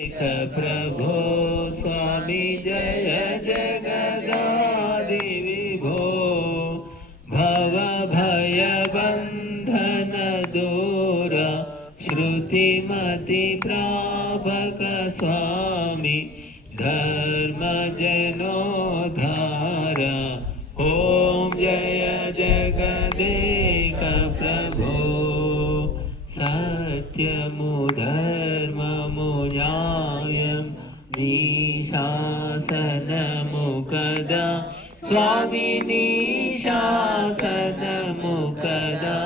प्रभो स्वामी जय जगदादि विभो भव भय बंधन दूर श्रुतिमति प्रापक स्वामी धर्म जनोधारा ओम जय जगदेक प्रभो सत्यमु धर्ममु न्यायं निशासनमु कदा स्वामी निशासनमु कदा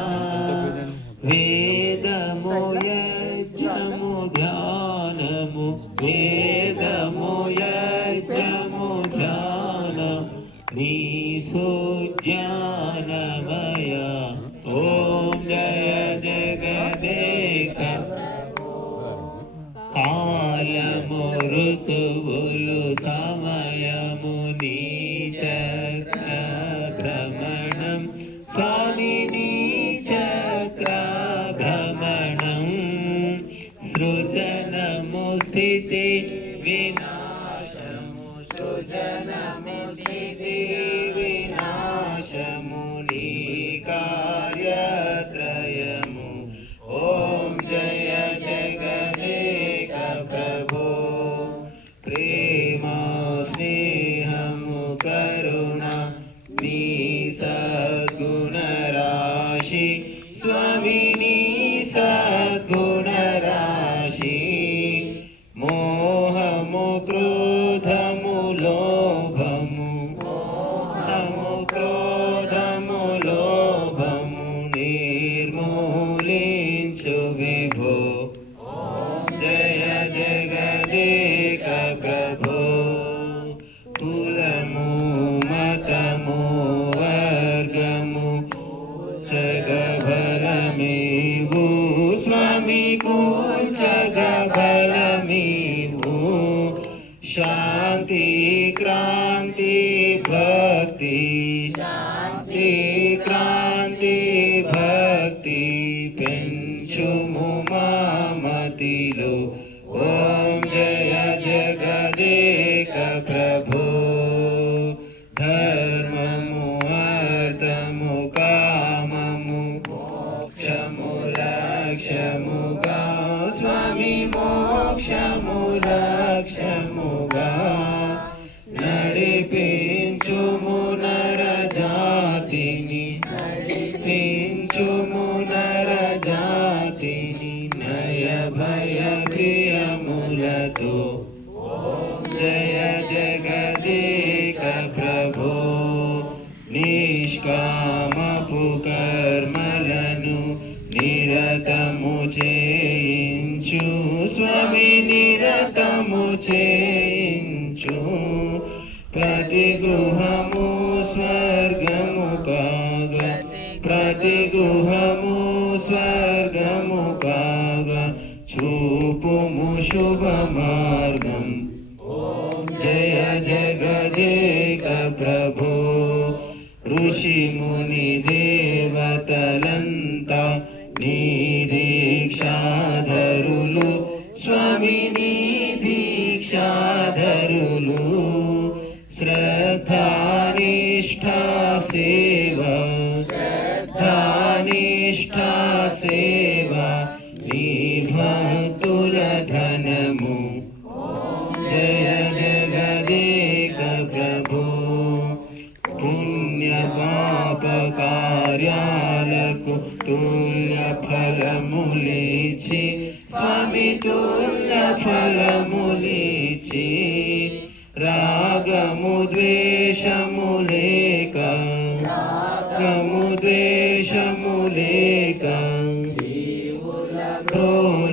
वेदमु यज्ञमु ध्यानमु वेदमु यज्ञमु ध्यानम् निसु ज्ञानमय ओम जय जगदेक कालमु ऋतुवुलु समयमु नीचक्र भ्रमणं स्वामी नीचक्र भ्रमणं सृजनमु स्थिति विनाशमु सृजनमु स्थिति विनाशमु कार्यत्रयमु ओम जय जगदेक प्रभो प्रेम स्नेहमु करुणा निसद्गुण राशि स्वामी निसद्गुण राशि मोहमु क्रोधमु लोभमु क्रोधमु लोभमु निर्मूलिंचु विभो जय जगदेक प्रभो कुलमु मतमु वर्गमु जगबलमेवु स्वामी जगबलमेवु शांति क्रांति भक्ति शांति क्रांति भक्ति पेंचुमु मामतिलो ओम जय जगदेक प्रभो धर्ममु अर्थमु काममु मोक्षमु लक्ष्यमु गा स्वामी मोक्षमु लक्ष्यमु गा नडिपिंचुमु नरजातिनि नडिपिंचुमु नरजातिनि नय भय प्रियमुलतो जय जगदेक प्रभो निष्कामपु कर्मలను निरतमु చేయించు స్వామి నిరతము చేయించు ప్రతి గృహము స్వర్గము కాగా ప్రతి గృహము స్వర్గము కాగా చూపుము శుభ మార్గం జయ జగదేక ప్రభో ఋషి ముని దేవతలంతా నీ దీక్షాధరులు స్వామి నీ దీక్షాధరులు श्रद्धानिष्ठा सेवा श्रद्धानिष्ठा सेवा निभक्तुल धनमु जय जगदेक प्रभो पुण्य पाप कार्याలకు तुल्य फलमुलिछि स्वामी तुल्य फलमुलिछि रागमु द्वेषमु लेक रागमु द्वेषमु लेक क्रोध